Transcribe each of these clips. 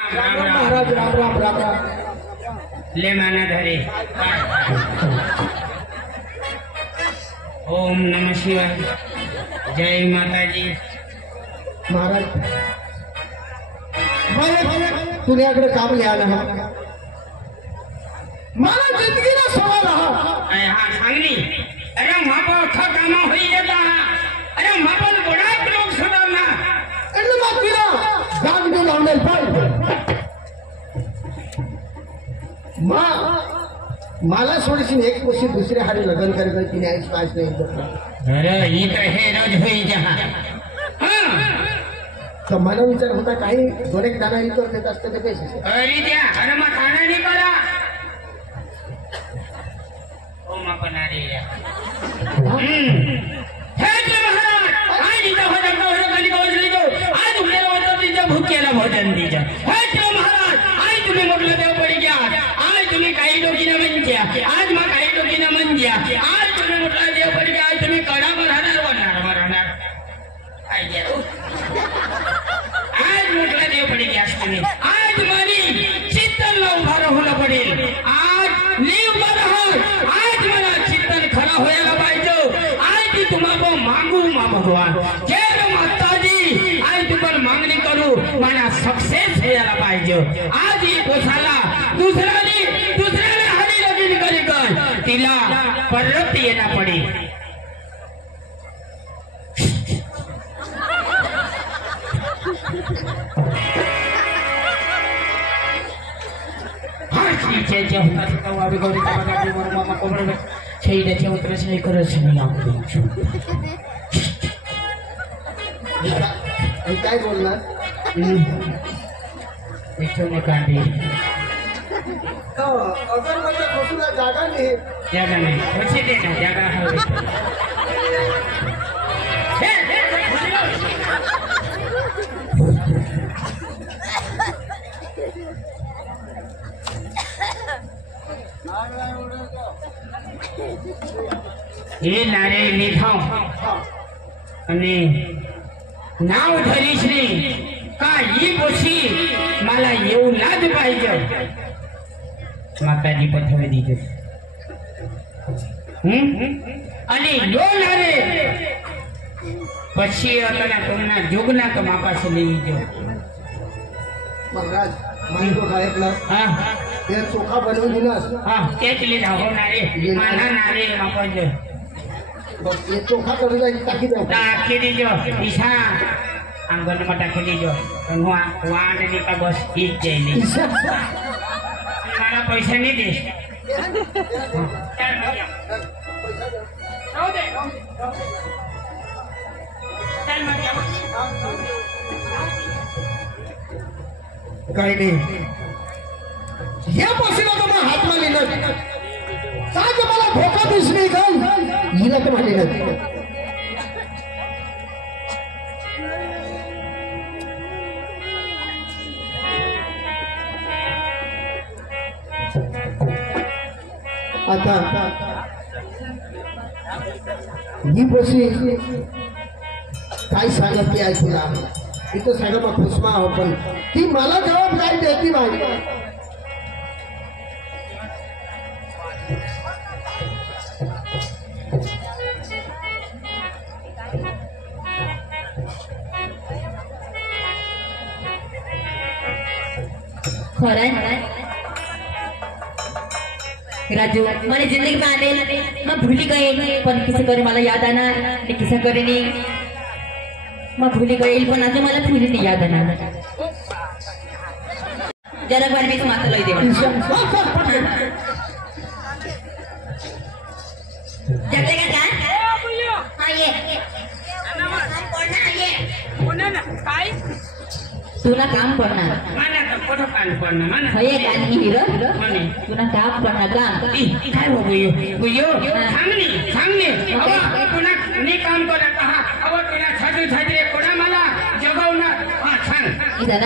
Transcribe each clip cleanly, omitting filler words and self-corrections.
महाराज राम राम राम राम ले माना धरे। ओम नमः शिवाय। जय माता जी। महाराज तुझ्याकडे काम लिहायला मला जिंदगीला सवाल हाँ सांगनी। अरे मापा अखा कामा होई जाता। अरे मापा बड़ा लोग सुधारना એટલે માં પીરા ગામ ને લાવને પાઈ માં मला सोडशीन एक वर्षी दुसऱ्या हाडी लग्न करायचं तिने आईच काच नाही करत। अरे ही तर हे रोज होई जहा। तर मला विचार होता काही दोन एक दाना इतर देत असते ते पैसे अरे द्या। अरे मग खाना नाही करा। ओ मापना रे या। आज इथं भजन करू कधी कवचली जो। आज उरलेला होता तिच्या भुकेला भोजन दीजा। हे महाराज आज तुम्ही म्हटलं देव पडी घ्या। आज तुम्ही काही डोकीनं म्हणज्या। आज मग काही डोकीनं म्हणज्या। आज तुम्ही म्हटलं देव पडी घ्या। आज तुम्ही कडा मरणार। आज म्हटलं देव पडी घ्या तुम्ही। आज मरी चित्तन उभा राहून पडेल। आज लीव बरं आज मला चित्तन खरा व्हायला पाहिजे। आज ती तुम्हाला मागू मा भगवान जय माताजी। आज तुमपर मागणी करू मला सक्सेस व्हायला पाहिजे। आज ही कोसाला दुसऱ्याने हाडी लगीन करी कर तिला परत येणार पडेल। काय बोलणार कांडी अगर मला बसूला जागा नाही जागा नाही पैसे दे ना जागा हे नारे लिखाव आणि नाव धरीश रे का ही बोशी मला येऊ लाज पाहिजे। माताजी पठवे दीजे आणि यो नारे પછી અતના તમના જોગના તો માપા સે લઈ જો। महाराज मांगो गायकला हां ते चोखा बनवून दिलास हां तेच ले जाओ नारे माना नारे मापा जो बस ये चोखा कर जाई टाकी दे टाकी दीजो ईशा अंगन में टाकी दीजो वहां ने का बस ठीक जाइले मारा पैसा नहीं दे काही नाही या पासून तुम्हाला हात मध्ये लिहिलं काय तुम्हाला धोका दिसली का हिला तुम्हाला लिहिलं आता ही बसी काय सांगत ती ऐकूला इथं सगळं मग खुसमा हो पण ती मला जबाब काय देती बाई राजू मैंने जिंदगी में आने मैं भूली गई पर किसी करे मला याद आना किसी करे नहीं मैं भूली गई पण आज मला भूली नहीं याद आना जरा बार भी माता लई देवा जगले का हां ये कोण ना काय तुला काम पडणार माना तो फोटो कान पडणार माना होय कान हिरो माने तुला काम पडणार काम काय हो बुयो सांगने अहो तुला मी काम करत कहा अहो तुला छाती कोणा मला जगवणार हां सांग इथं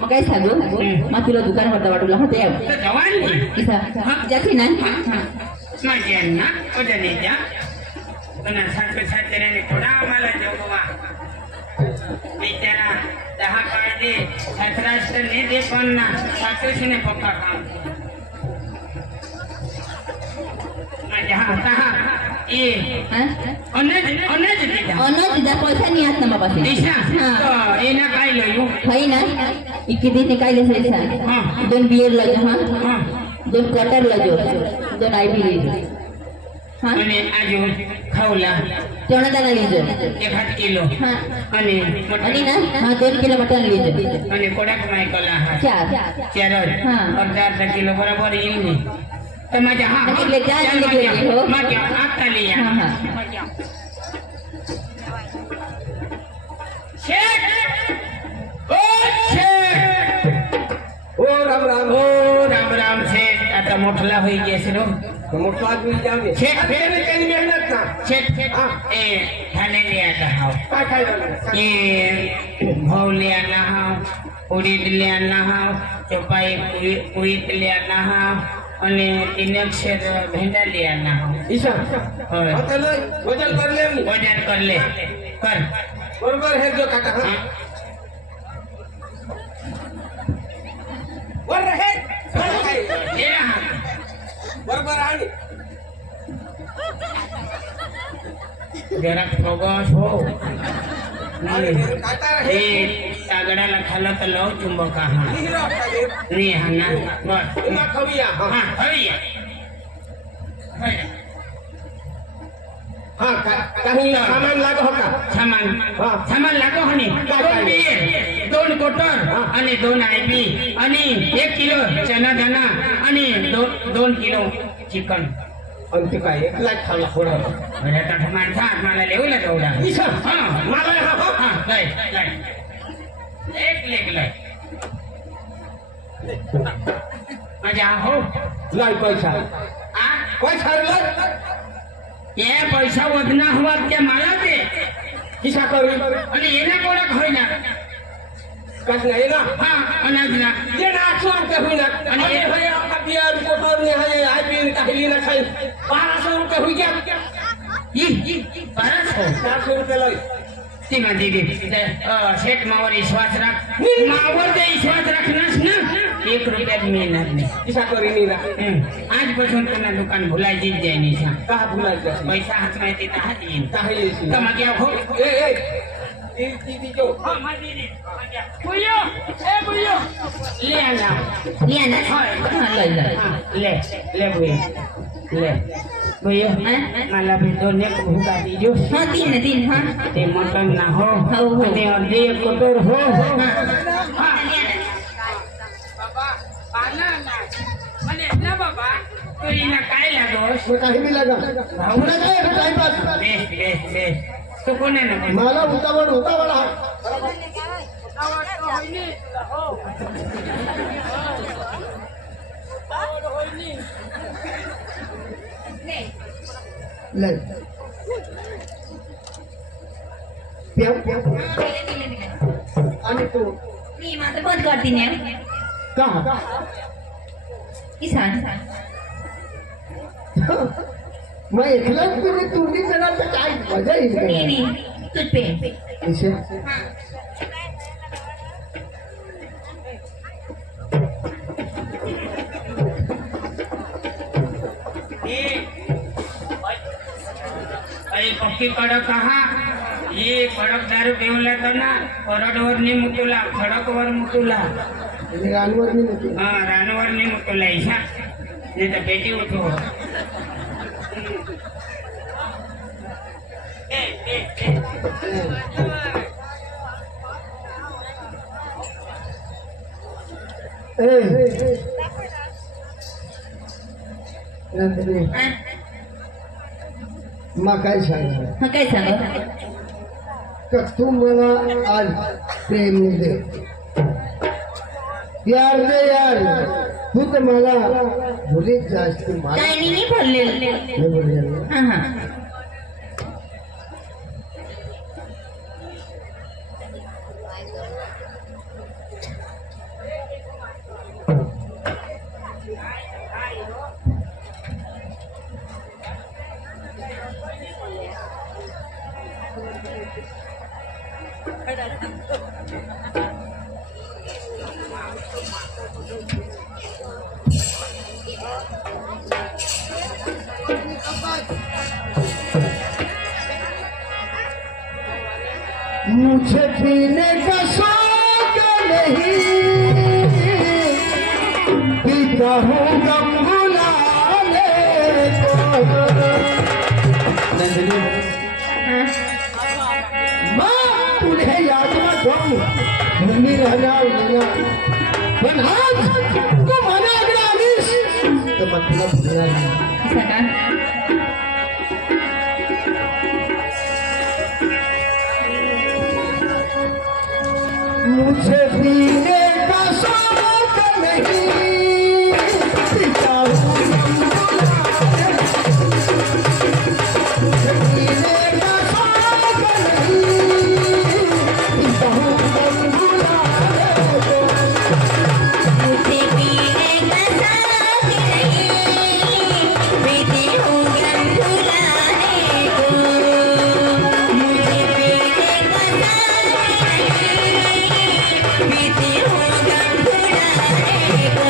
मग काय सांगू मग तुला दुकानावर वाटूला होते जवान इथं जाती ना माझ्या ना ओजने जा तुला छाती कोणा मला जगवा बिचारा 10 काढले 17 नाही दे पण ना 17 ने पक्का काम माझ्या हाता ए अनेज दिदा दिदा पैसा नहीं आता माँ पास दिशा हाँ। तो एना काय लयो है ना इक्की दिन निकाल ले पैसा हाँ। 2 बियर लजो हाँ हां 2 कटर लजो 2 आईबी लीजो हाँ અને આજો ખાવલા चौड़ा दाना लीजो 1 કિલો हाँ અને अनी ना हाँ 2 किलो मटन लीजो અને કોડાક માય કલા હા 4 ચાર हाँ। અડધા કિલો બરાબર ઈની તો માજા હા અને એટલે ચાર લીધી હો માજા આતા લીયા हाँ हाँ શેઠ ઓ શેઠ ओ राम राम ઓ રામ રામ શેઠ આ તો મોટલા હોઈ ગયા છે રો मोठा आदमी जावे શેઠ फेर काही मेहनत ना શેઠ એ થાને લે આતા હાવ काय खायला એ ભાવ લે આના હાવ ઉડીદ લે આના હાવ ચોપાઈ ઉડીદ લે આના હાવ અને ઇનેક્ષર ભેંડા લે આના હાવ ईशा होय. आता लय वजन करले मी वजन कर ले कर बरोबर हे जो काका हा हाँ. वर हे ये रहा. बरोबर आणि जरा प्रोग्रेस हो आणि काटा हे हे कागडाला खाल्लं तर लव चुंबक हा हिरो काढे नाही हा ना बस तुला खविया हा हा हवी हा काही सामान लागो हो का सामान हा. सामान लागो हनी काय? 2 बियर 2 कोटर हा. आणि 2 आयबी आणि 1 किलो चना दाना आणि 2 किलो चिकन आणि ते काय 1 लाख खाला थोडं म्हणजे तठ माणसा मला लेवला तेवढा ईशा हा मला हा हा हा लय लय एक लेग लय माझ्या हो लाय पैसा आ पैसा लाय ये पैसा वजना हवा त्या मला ते किसा करू आणि येणं कोणाक होईना कस नाही ना हा अनाज ना ये ना 800 रुपये होईना आणि हे भाई आपका बियर कोटर ने है आईपी काहिली ना खाई 1200 रुपये होई गया ही परत हो 400 रुपये लय ती म्हणते ती शेठ मावर विश्वास राख मावर ते विश्वास राखणार ना 1 रुपयात मिळणार नाही किसा करी नी ना आजपासून त्यांना दुकान भुलायचीच जायनी सांग का भुलायचं पैसा हात माहिती तर हात येईन काही येशी तर मग या हो ए ए ती जो ले आना लिया ना होय. हाँ लय लय हा, ले ले भुई ले भुई मला भी 2 एक भूका दीजो हाँ 3 हाँ ते मटन ना हो हो, हो. आणि अर्धी 1 कोटर हो हाँ काय लागोस तो काही नाही लगा पुढे काय time pass base base base तो कोण आहे ना मला उतावळ उतावळ हा लय प्या प्या आणि तू नहीं माँ तो बहुत करती है कहा किसान मैं एकलाच तुझे तुम्ही जरा तर काय मजा येईल का नहीं नाही? नहीं तुझ पे इसे अरे पक्की कडक हा ये कडक दारू पिवला तर ना परडवर नी मुतुला खडकवर मुतुला आणि रानवर मी नव्हती हा रानवर नी मुतुला ईशा नाही तर बेटी उठो नंदिनी हाँ मग काय सांगणार हाँ कैसा हो का तू मला आज प्रेम दे यार दे यार तू तर मला भुलीच जास्त मला काय नहीं बोलले नाही बोलले ना. हाँ हाँ हाँ मुझे पीने का शौक नहीं, पीता हूँ गम भुलाने को। नंदिनी, माँ उन्हें याद मत करो, भूमि रहना पण आज तो मना अगर आलीस तो मतलब भूला नहीं। ऐसा का? मुझे पीने का शौक नहीं, पीता हूँ गम भुलाने को। मुझे पीने का शौक नहीं, पीता हूँ गम भुलाने को। मुझे पीने का शौक नहीं, पीती हूँ गम भुलाने को। मुझे पीने का शौक नहीं, पीती हूँ गम भुलाने को।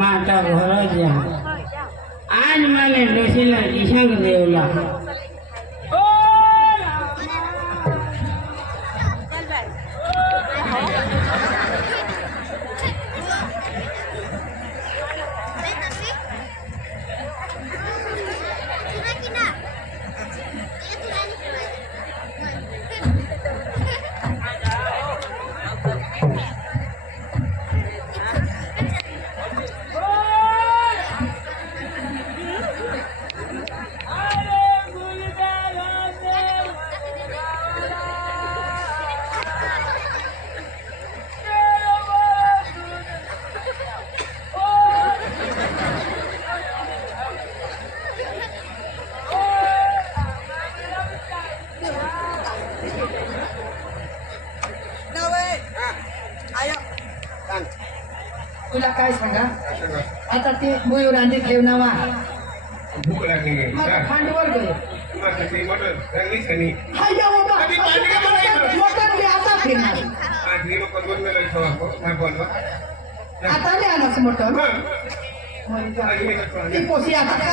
माता भरजा आज मैंने डोसीला दिशंग देवला तुला काय सांगा आता ते मयुरांनी ठेवणावा भूक लागली माझा खांडवर गयो माझ्यासाठी मटण चांगली सनी हाय जा बाबा कधी पाणी का बनायचं? मटण मी आता फिरणार आज ही लोक दोन वेळा खावा काय बोलवा आता नाही आलास मटण आज मी करतो ती पोसी आता